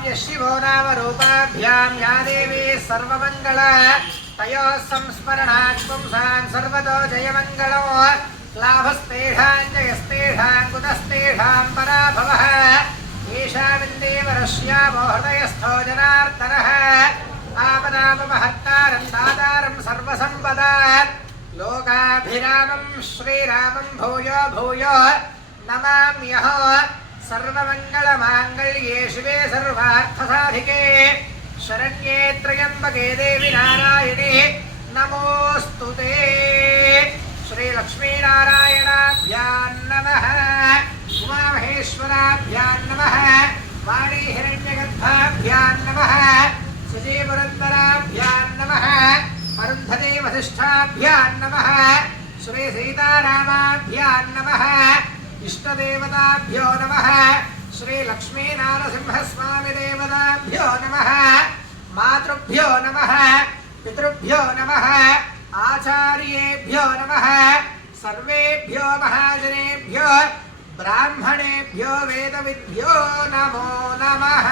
शिवो नाम रूपाभ्यां या देवी सर्वमंगल तयोः संस्मरणात् पुंसान् सर्वतो जयमंगलो लाभस्तेषां जयस्तेषां कुतस्तेषां पराभवः येषामिन्देवरश्यामो हृदयस्थो जनार्दनः आपदापमहत्तारं दातारं सर्वसम्पदा लोकाभिरामं श्रीरामं भूयो भूयो नमाम्यहो सर्वमङ्गलमाङ्गल्ये शिवे सर्वार्थसाधिके शरण्ये त्र्यम्बके देवी नारायणे नमोऽस्तुते। श्रीलक्ष्मीनारायणाभ्यां नमः। उमामहेश्वराभ्यां नमः। वाणीहिरण्यगर्भाभ्यां नमः। सुजीपुरन्दराभ्यां नमः। अरुन्धती वसिष्ठाभ्यां नमः। श्रीसीतारामाभ्यां नमः। इष्टदेवताभ्यो नमः। श्रीलक्ष्मीनारसिंहस्वामिदेवताभ्यो नमः। मातृभ्यो नमः। पितृभ्यो नमः। आचार्येभ्यो नमः। सर्वेभ्यो महाजनेभ्यो ब्राह्मणेभ्यो वेदविद्भ्यो नमो नमः।